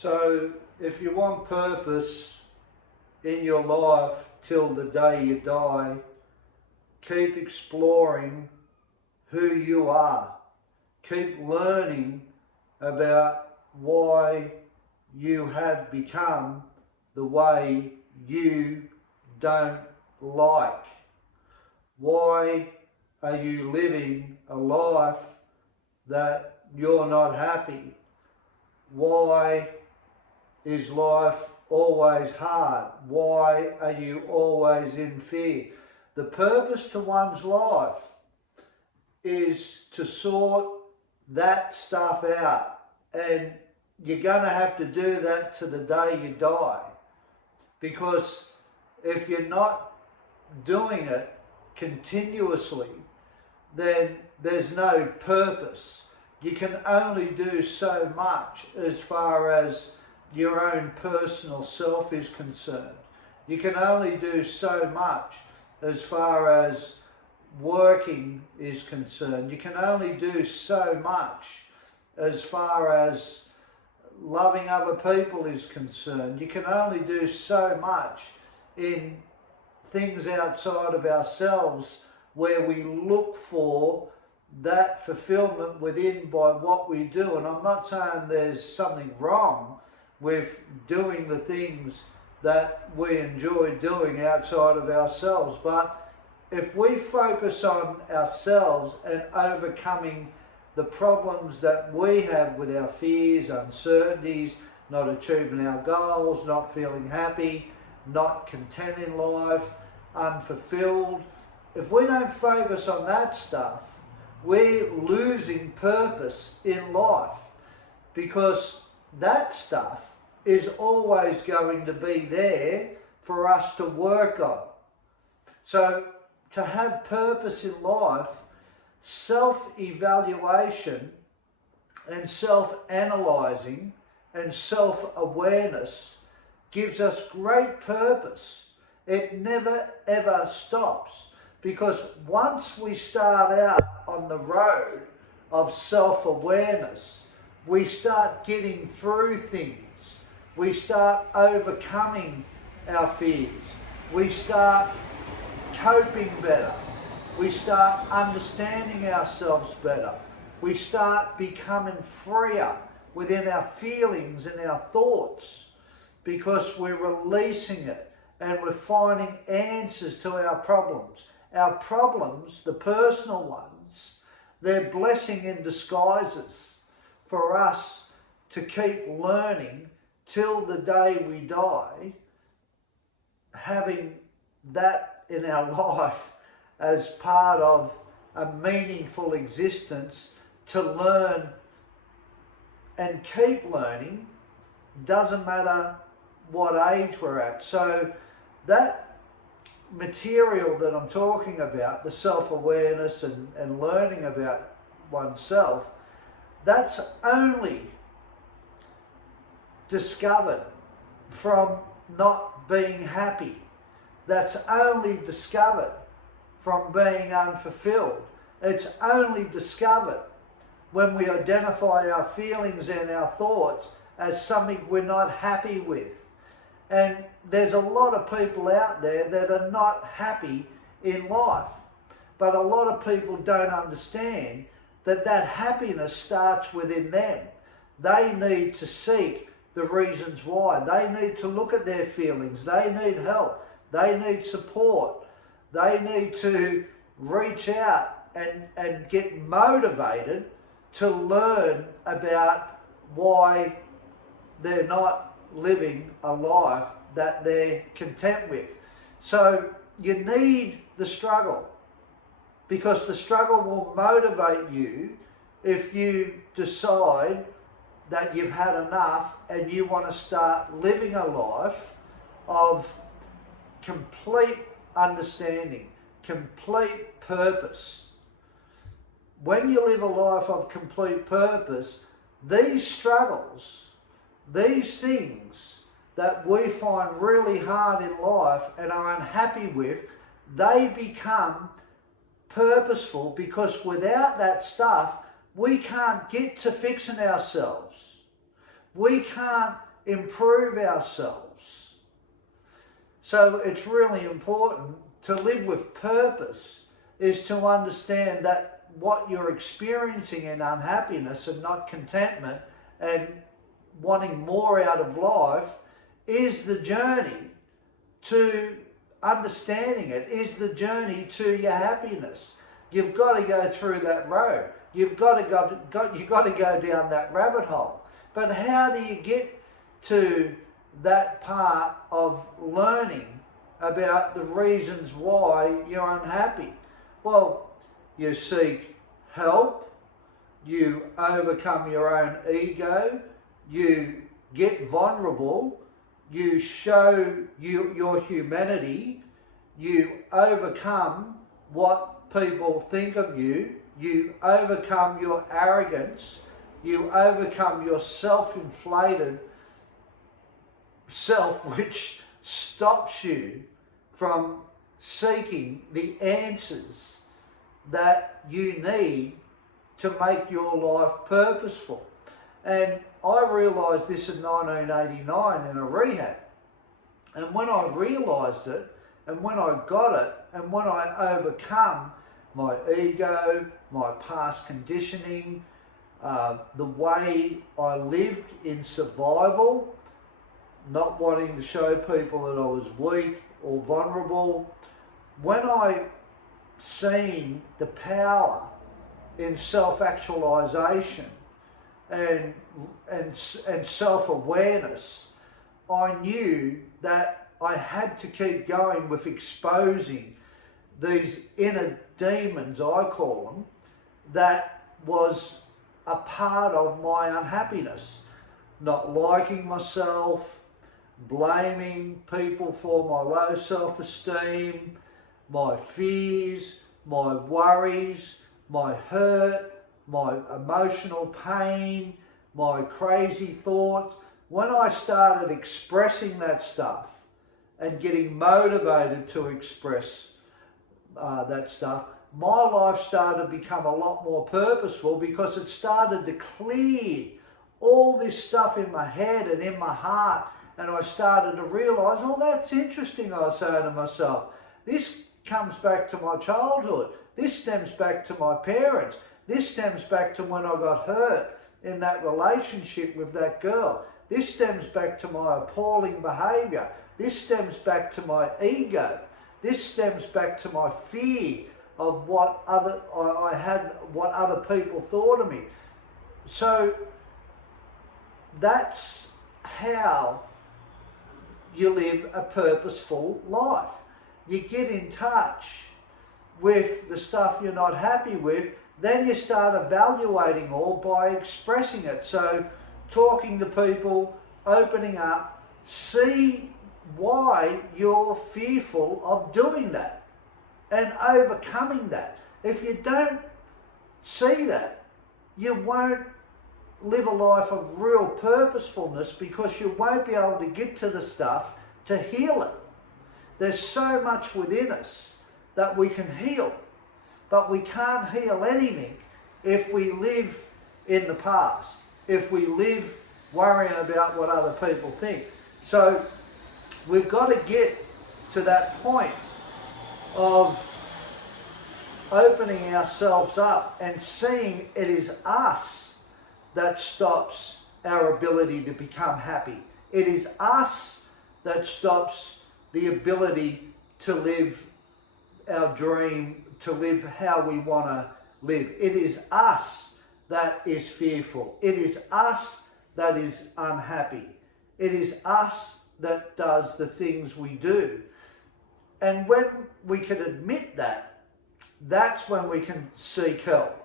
So if you want purpose in your life till the day you die, keep exploring who you are. Keep learning about why you have become the way you don't like. Why are you living a life that you're not happy? Why is life always hard? Why are you always in fear? The purpose to one's life is to sort that stuff out, and you're going to have to do that to the day you die, because if you're not doing it continuously, then there's no purpose. You can only do so much as far as your own personal self is concerned. You can only do so much as far as working is concerned. You can only do so much as far as loving other people is concerned. You can only do so much in things outside of ourselves where we look for that fulfillment within by what we do. And I'm not saying there's something wrong with doing the things that we enjoy doing outside of ourselves, but if we focus on ourselves and overcoming the problems that we have with our fears, uncertainties, not achieving our goals, not feeling happy, not content in life, unfulfilled, if we don't focus on that stuff, we're losing purpose in life, because that stuff is always going to be there for us to work on. So to have purpose in life, self-evaluation and self-analysing and self-awareness gives us great purpose. It never ever stops, because once we start out on the road of self-awareness, we start getting through things. We start overcoming our fears. We start coping better. We start understanding ourselves better. We start becoming freer within our feelings and our thoughts, because we're releasing it and we're finding answers to our problems. Our problems, the personal ones, they're blessing in disguises for us to keep learning till the day we die, having that in our life as part of a meaningful existence, to learn and keep learning, doesn't matter what age we're at. So that material that I'm talking about, the self-awareness and learning about oneself, that's only discovered from not being happy. That's only discovered from being unfulfilled. It's only discovered when we identify our feelings and our thoughts as something we're not happy with. And there's a lot of people out there that are not happy in life. But a lot of people don't understand that that happiness starts within them. They need to seek the reasons why. They need to look at their feelings. They need help. They need support. They need to reach out and get motivated to learn about why they're not living a life that they're content with. So you need the struggle, because the struggle will motivate you if you decide that you've had enough and you want to start living a life of complete understanding, complete purpose. When you live a life of complete purpose, these struggles, these things that we find really hard in life and are unhappy with, they become purposeful, because without that stuff, we can't get to fixing ourselves. We can't improve ourselves. So it's really important to live with purpose, is to understand that what you're experiencing in unhappiness and not contentment and wanting more out of life is the journey to understanding it, is the journey to your happiness. You've got to go through that road. You've got to go down that rabbit hole. But how do you get to that part of learning about the reasons why you're unhappy? Well, you seek help, you overcome your own ego, you get vulnerable, you show your humanity, you overcome what people think of you, you overcome your arrogance, you overcome your self-inflated self, which stops you from seeking the answers that you need to make your life purposeful. And I realised this in 1989 in a rehab. And when I realised it, and when I got it, and when I overcome my ego, my past conditioning, the way I lived in survival, not wanting to show people that I was weak or vulnerable, when I seen the power in self-actualization and self-awareness, I knew that I had to keep going with exposing these inner demons, I call them, that was a part of my unhappiness. Not liking myself, blaming people for my low self-esteem, my fears, my worries, my hurt, my emotional pain, my crazy thoughts. When I started expressing that stuff and getting motivated to express that stuff, my life started to become a lot more purposeful, because it started to clear all this stuff in my head and in my heart. And I started to realise, oh, that's interesting, I was saying to myself. This comes back to my childhood. This stems back to my parents. This stems back to when I got hurt in that relationship with that girl. This stems back to my appalling behaviour. This stems back to my ego. This stems back to my fear of what other people thought of me. So that's how you live a purposeful life. You get in touch with the stuff you're not happy with, then you start evaluating all by expressing it. So talking to people, opening up, see why you're fearful of doing that and overcoming that. If you don't see that, you won't live a life of real purposefulness, because you won't be able to get to the stuff to heal it. There's so much within us that we can heal, but we can't heal anything if we live in the past, if we live worrying about what other people think. So we've got to get to that point of opening ourselves up and seeing it is us that stops our ability to become happy. It is us that stops the ability to live our dream, to live how we want to live. It is us that is fearful. It is us that is unhappy. It is us that does the things we do. And when we can admit that, that's when we can seek help.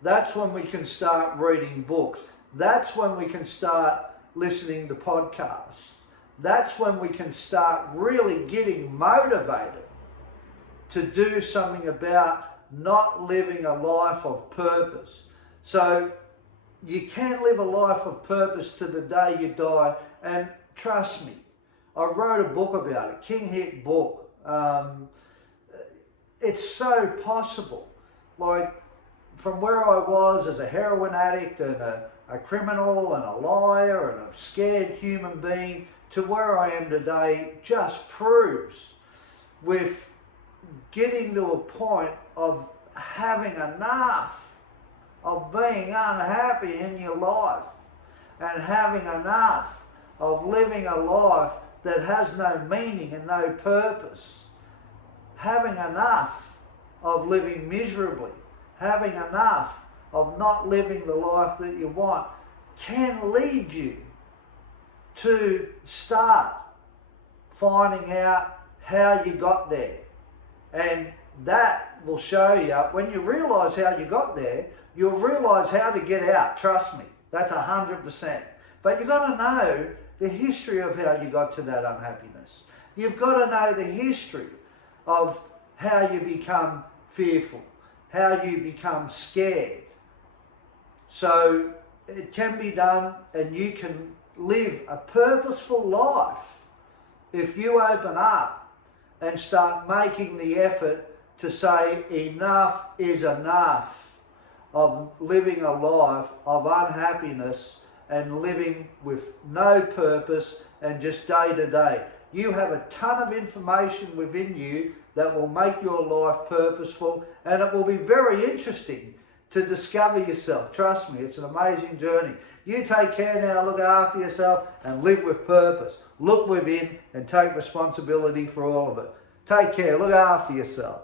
That's when we can start reading books. That's when we can start listening to podcasts. That's when we can start really getting motivated to do something about not living a life of purpose. So you can live a life of purpose to the day you die, and trust me, I wrote a book about it, King Hit book. It's so possible. Like, from where I was as a heroin addict and a a criminal and a liar and a scared human being to where I am today just proves with getting to a point of having enough of being unhappy in your life and having enough of living a life that has no meaning and no purpose, having enough of living miserably, having enough of not living the life that you want, can lead you to start finding out how you got there. And that will show you, when you realise how you got there, you'll realise how to get out, trust me. That's 100%. But you've got to know the history of how you got to that unhappiness. You've got to know the history of how you become fearful, how you become scared. So it can be done, and you can live a purposeful life if you open up and start making the effort to say enough is enough of living a life of unhappiness and living with no purpose and just day to day. You have a ton of information within you that will make your life purposeful, and it will be very interesting to discover yourself. Trust me, it's an amazing journey. You take care now, look after yourself and live with purpose. Look within and take responsibility for all of it. Take care, look after yourself.